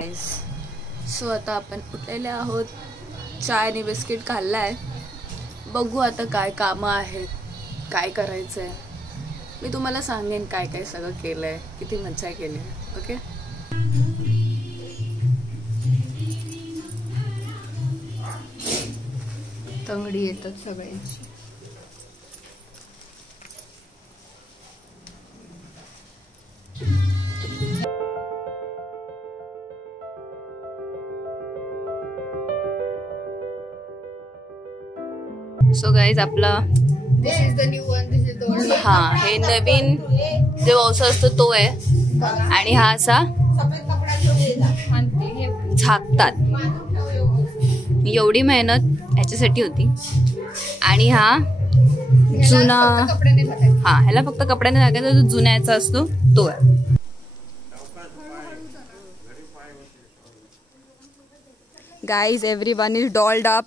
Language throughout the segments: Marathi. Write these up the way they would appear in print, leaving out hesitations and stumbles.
सो आता आपण उठलेले आहोत, चाय आणि बिस्किट खाल्लाय. बघू आता काय कामं आहेत, काय करायचंय. मी तुम्हाला सांगेन काय काय सगळं केलंय, किती मज्जा केली. ओके, तंगडी येतात सगळ्यांची. सो गाईज आपला हा हे नवीन जे वौसा असतो तो आहे. आणि हा असा झाकतात. एवढी मेहनत ह्याच्यासाठी होती. आणि हा जुना, हा ह्याला फक्त कपड्याने झाकायचा, जो जुन्याचा असतो तो आहे. Guys everyone is dolled up.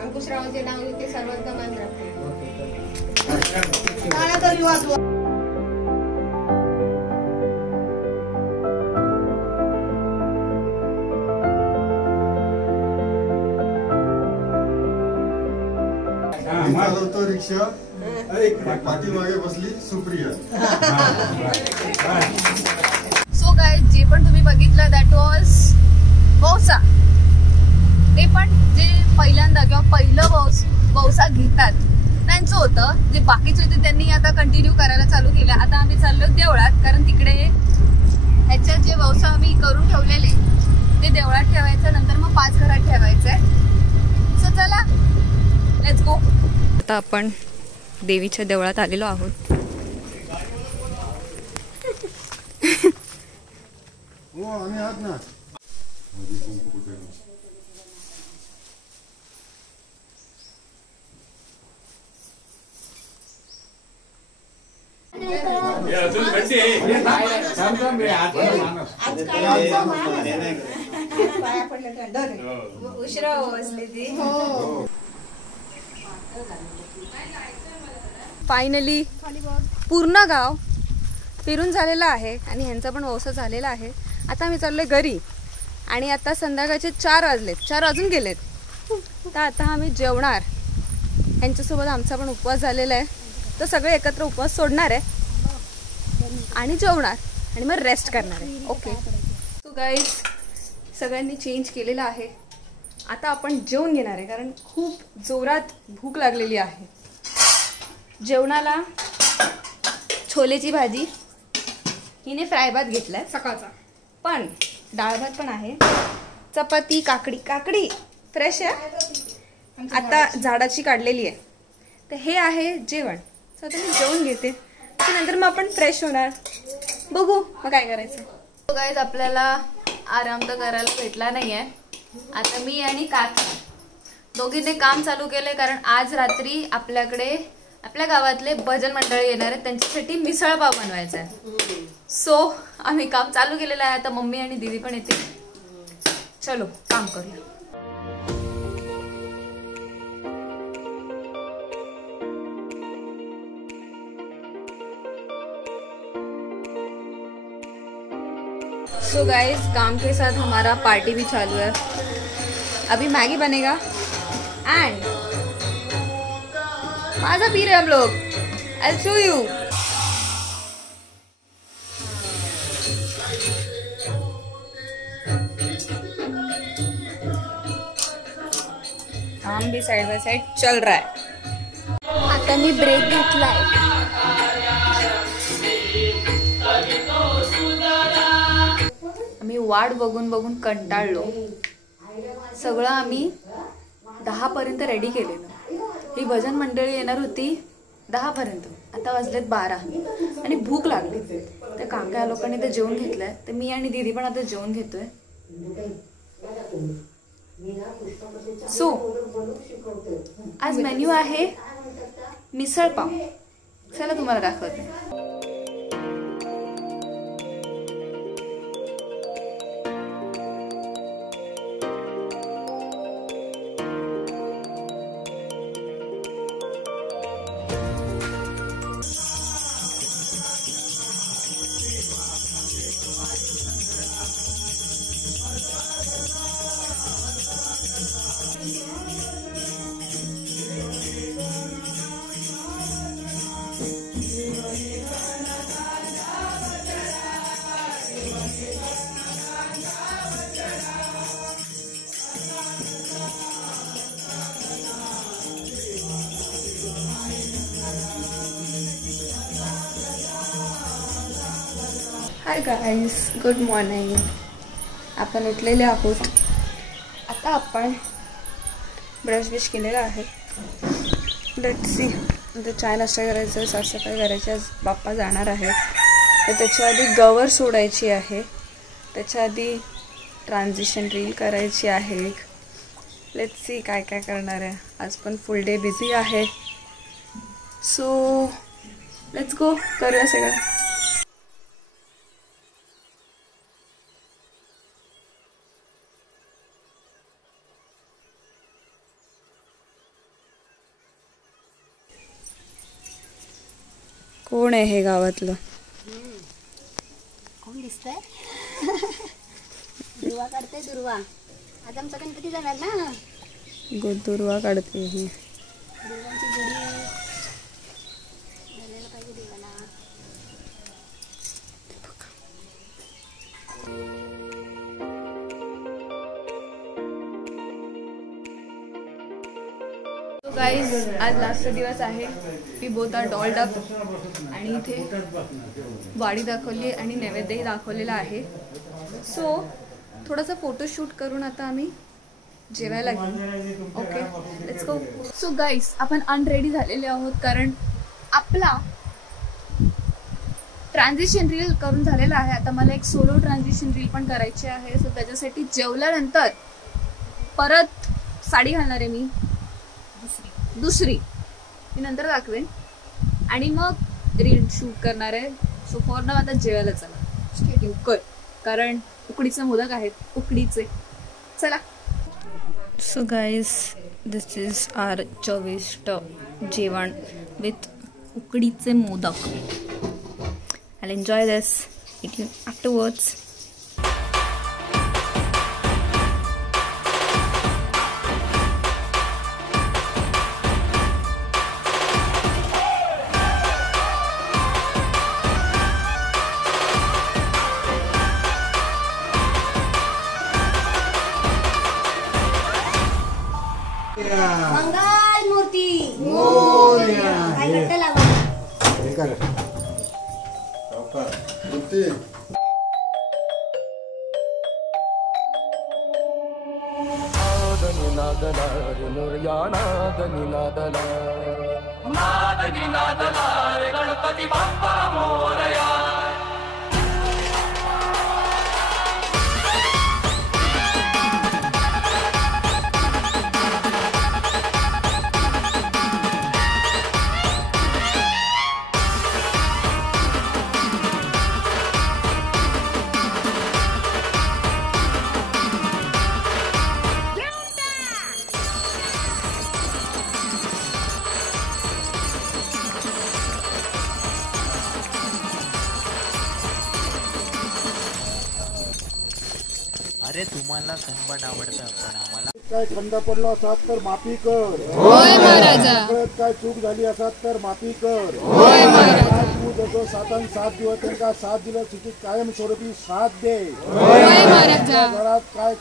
अंकुशरावचे नाव इथे सर्वत्र मान राखते. चालवतो रिक्षा, पाठीमागे बसली सुप्रिया. सो गाईज जे पण तुम्ही बघितलं दॅट वॉज वौसा. ते पण जे पहिल्यांदा किंवा पहिलं वौसा घेतात त्यांचं होतं. जे बाकीचे होते त्यांनी आता कंटिन्यू करायला चालू केलं. आता आम्ही चाललो देवळात, कारण तिकडे ह्याच्यात जे वौसा आम्ही करून ठेवलेले ते देवळात ठेवायचं, नंतर मग 5 घरात ठेवायचंय. सो चला लेट्स गो. आता आपण देवीच्या देवळात आलेलो आहोत. हो आम्ही आहात ना. फायनली पूर्ण गाव फिरून झालेलं आहे आणि ह्यांचा पण वौसा झालेला आहे. आता आम्ही चाललोय घरी. आणि आता संध्याकाळचे 4 वाजलेत, 4 वाजून गेलेत. तर आता आम्ही जेवणार. ह्यांच्यासोबत आमचा पण उपवास झालेला आहे, तर सगळे एकत्र उपवास सोडणार आहे आणि जेवणार आणि मग रेस्ट करणार आहे. ओके, सो गाईज सगळ्यांनी चेंज केलेलं आहे. आता आपण जेवून घेणार आहे, कारण खूप जोरात भूक लागलेली आहे. जेवणाला छोलेची भाजी, हिने फ्राय भात घेतलाय सकाळचा, पण डाळ भात पण आहे, चपाती, काकडी फ्रेश आहे, आता झाडाची काढलेली आहे. तर हे आहे जेवण. सो आता मी जेवून घेते, नंतर मग आपण फ्रेश होणार. बघू मग काय करायचं. सो गाईज आपल्याला आराम तर करायला भेटला नाहीये. आता मी आणि काकी दोघींनी काम चालू केले, कारण आज रात्री आपल्याकडे आपल्या गावातले भजन मंडळी येणार आहेत, त्यांच्यासाठी मिसळपाव बनवायचा आहे. सो आम्ही काम चालू केलेलं आहे. आता मम्मी आणि दीदी पण येते. चलो काम करूया. सो गाइस काम के साथ हमारा पार्टी भी चालू है. अभी मैगी बनेगा एंड माजा पी रहे हम लोग. I'll show you. काम भी साइड बाय साइड चल रहा है. आता त्यांनी ब्रेक घेतलाय. आम्ही वाट बघून बघून कंटाळलो. सगळं आम्ही 10 पर्यंत रेडी केलेलं. ही भजन मंडळी येणार होती 10 पर्यंत. आता वाजलेत 12 आणि भूक लागली. त्या काका लोकांनी ते जेवण घेतलंय. तर मी आणि दीदी पण आता जेवण घेतोय. सो आज मेन्यू आहे मिसळ पाव. चला तुम्हाला दाखवते. Hi guys, good morning. आपण उठलेले आहोत. आता आपण ब्रश बिश केलेला आहे. Let's see. आता चाय नाश्ता करायचं, साफसफाई करायची. आज बाप्पा जाणार आहे तर त्याच्या आधी गवर सोडायची आहे. त्याच्या आधी ट्रान्झिशन रील करायची आहे. लेट्स सी काय काय करणार आहे. आज पण फुल डे बिझी आहे. सो लेट्स गो, करूया सगळं. कोण आहे हे गावातलं? कोण दिसतंय? दुर्वा काढते. दुर्वा आज आमचा गणपती जाणार ना. दुर्वा काढते ही. दुर्वांची गुढी घालायला पाहिजे देवाला. गाईज, आज लास्ट दिवस आहे. We both are dolled up. आणि इथे वाडी दाखवली आणि नैवेद्यही दाखवलेला आहे. सो थोडासा फोटोशूट करून आता आम्ही जेवायला घेऊ. Okay, let's go. So guys, आपण अनरेडी झालेले आहोत कारण आपला ट्रान्झिशन रील करून झालेला आहे. आता मला एक सोलो ट्रान्झिशन रील पण करायची आहे. सो त्याच्यासाठी जेवल्यानंतर परत साडी घालणार आहे मी. दुसरी मी नंतर दाखवेन आणि मग रील शूट करणार आहे. सो फॉर नाव आता जेवायला चला. स्टे ट्यून कर कारण उकडीचे मोदक आहेत. उकडीचे. चला. So guys, this is our चविष्ट जेवण विथ उकडीचे modak. I enjoy this. It you afterwards. Mangal Murti काय घट्ट लावा. गणपती बाप्पा मोरया. अरे तुम्हाला सनबर्न आवडतं पण आम्हाला काय खंड पडला असात तर माफी कर. होय महाराजा. काय चूक झाली असात तर माफी कर. होय महाराजा. तू जसं 7 7 दिवस त्यांना 7 दिवस तिथे कायमस्वरूपी साथ दे. होय महाराजा. घरात काय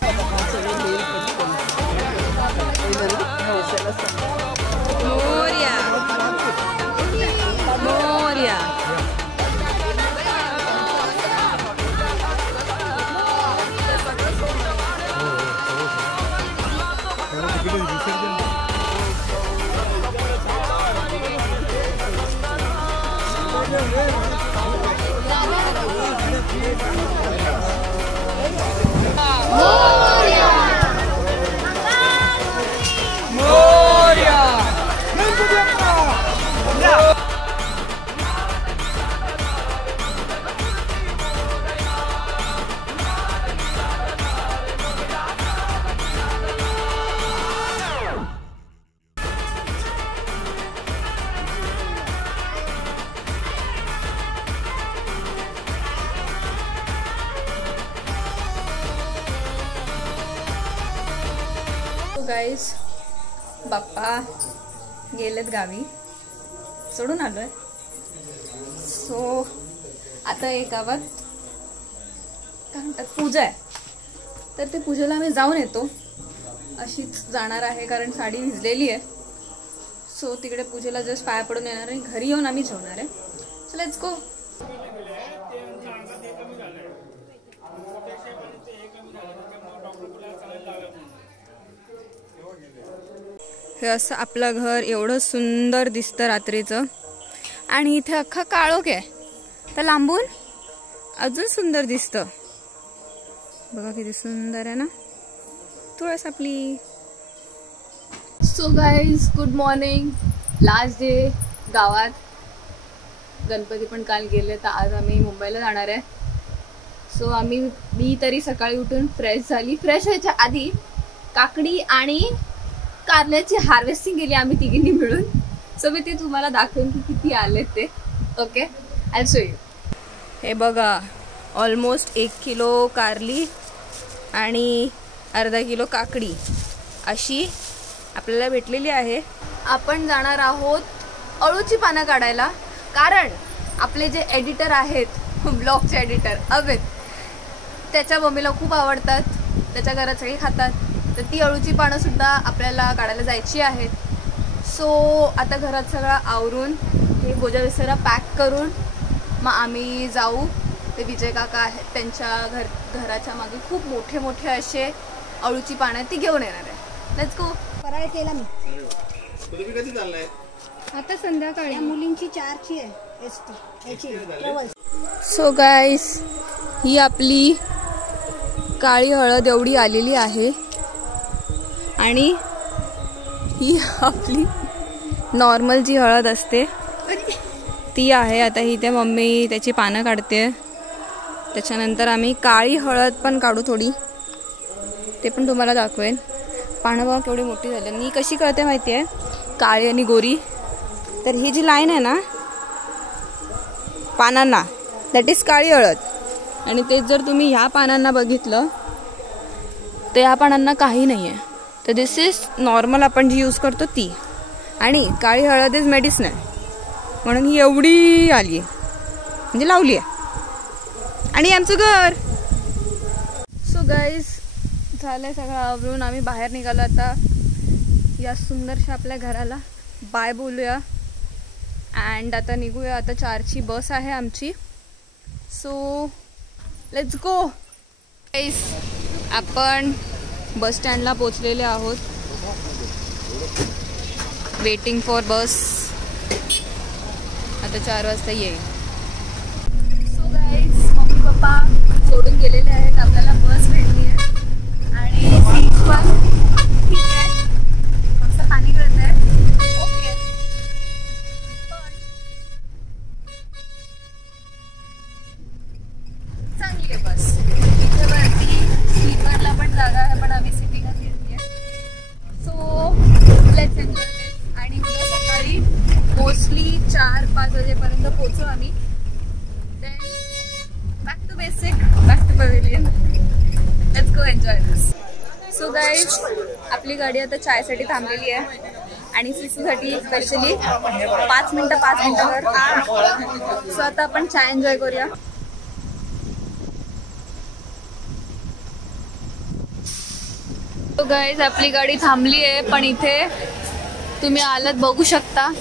मोरया. गाईस, बाप्पा गेलेत गावी, सोडून आलोय. सो आता एक गावात काय म्हणतात पूजा आहे, तर ते पूजेला आम्ही जाऊन येतो. अशीच जाणार आहे कारण साडी भिजलेली आहे. सो तिकडे पूजेला जस्ट पाया पडून येणार आहे, घरी येऊन आम्ही जेवणार आहे. So let's go. हे असं आपलं घर एवढं सुंदर दिसतं रात्रीचं, आणि इथे अख्खा काळोख आहे, तर लांबून अजून सुंदर दिसतं. बघा किती सुंदर आहे ना, तुळस आपली. So guys, good morning. Last day गावात. गणपती पण काल गेले, तर आज आम्ही मुंबईला जाणार आहे. सो मी तरी सकाळी उठून फ्रेश झाली. फ्रेश व्हायच्या आधी काकडी आणि कारल्याची हार्वेस्टिंग केली आम्ही तिघींनी मिळून. सो मी ते तुम्हाला दाखवेन की किती आलेत ते. Okay, I show you. हे बघा, ऑलमोस्ट 1 किलो कारली आणि अर्धा किलो काकडी अशी आपल्याला भेटलेली आहे. आपण जाणार आहोत अळूची पानं काढायला, कारण आपले जे एडिटर आहेत, ब्लॉगचे एडिटर अवेत, त्याच्या मम्मीला खूप आवडतात, त्याच्या घरात सगळे खातात. तर ती अळूची पानं सुद्धा आपल्याला काढायला जायची आहेत. सो आता घरात सगळं आवरून हे बोजा विसरा पॅक करून मग आम्ही जाऊ. ते विजय काका आहेत, त्यांच्या घराच्या मागे खूप मोठे मोठे असे अळूची पानं ती घेऊन येणार आहे. Let's go. फराळ केला मी कधी चाललाय? आता संध्याकाळी. मुलींची 4ची आहे ST याची ट्रॅव्हल्स. सो गाईस, ही आपली काळी हळद एवढी आलेली आहे, आणि ही आपली नॉर्मल जी हळद असते ती आहे. आता ही ते मम्मी त्याची पानं काढते. त्याच्यानंतर आम्ही काळी हळद पण काढू थोडी, ते पण तुम्हाला दाखवेन. पानं बघा केवढी मोठी झाली. मी कशी कळते माहिती आहे, काळी आणि गोरी. तर ही जी लाईन आहे ना पानांना, दॅट इज काळी हळद. आणि तेच जर तुम्ही ह्या पानांना बघितलं तर ह्या पानांना काही नाही आहे. तर दिस इज नॉर्मल आपण जी यूज करतो ती, आणि काळी हळद इज मेडिसिनल, म्हणून ही एवढी आली आहे, म्हणजे लावली आहे. आणि आमचं घर. सो गाईज, झालंय सगळं आवरून आम्ही बाहेर निघालो. आता या सुंदरशा आपल्या घराला बाय बोलूया अँड आता निघूया. आता 4ची बस आहे आमची. So let's go. गाईज, आपण बस स्टँडला पोचलेले आहोत. वेटिंग फॉर बस. आता 4 वाजता येईल. सो गाईज, मम्मी पप्पा सोडून गेलेले आहेत. आपल्याला बस भेटली आहे आणि सीट्स पण ठीक आहे. फक्त पाणी गळत आहे. ओके, चांगली आहे बस. इथे वरती स्लीपरला पण जागा आहे, पण आम्ही सिटिंगच घेतली आहे. So let's enjoy this. आणि उद्या सकाळी मोस्टली 4-5 वाजेपर्यंत पोहोचू आम्ही. Then back to basic, back to pavilion. Let's go enjoy this. So guys, आपली गाडी आता चायसाठी थांबलेली आहे, आणि सिसूसाठी स्पेशली 5 मिनिटं सो आता आपण चाय एन्जॉय करूया. सो गाईज, आपली गाडी थांबली आहे, पण इथे तुम्ही आलात बघू शकता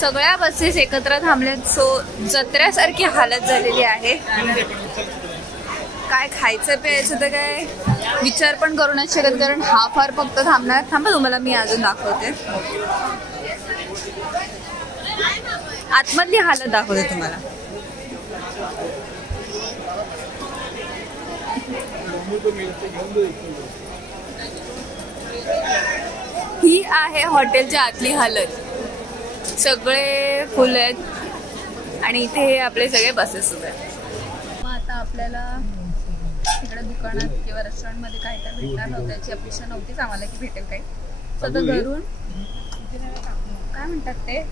सगळ्या बसेस एकत्र थांबल्यात. सो जत्र्यासारखी हालत झालेली आहे. काय खायचं प्यायचं तर काय विचार पण करू नाही शकत, कारण हा फार फक्त थांबणार. थांबा, तुम्हाला मी अजून दाखवते. आतमधली हालत दाखवते तुम्हाला. ही आहे हॉटेलच्या आतली हालत. सगळे फुल आहेत आणि इथे आपले सगळे बसेस उभे आहेत. मग आता आपल्याला तिकडे दुकानात किंवा रेस्टॉरंट मध्ये काय काय भेटणार नव्हतं याची अपेक्षा नव्हतीच आम्हाला की भेटेल काही. स्वतः घरून काय म्हणतात ते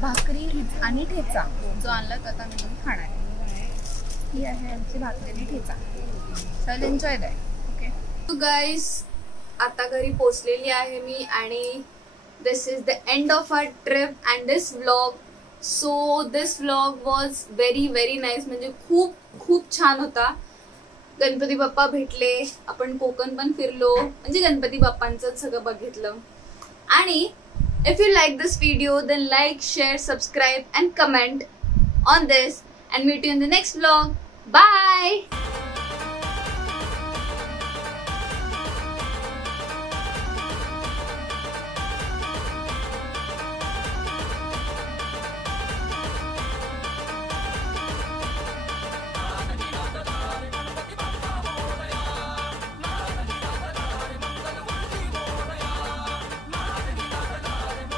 भाकरी आणि ठेचा जो आणला तो आता मी खाणार आहे. ही आहे आमची भाकरी आणि ठेचा. चल एन्जॉय द्या. ओके सो गाईज आता घरी पोचलेली आहे मी आणि this is the end of our trip and this vlog. So this vlog was very very nice. म्हणजे खूप खूप छान होता. गणपती बाप्पा भेटले, आपण कोकण पण फिरलो, म्हणजे गणपती बाप्पांचं सगळं बघितलं. आणि if you like this video then like, share, subscribe and comment on this and meet you in the next vlog. Bye.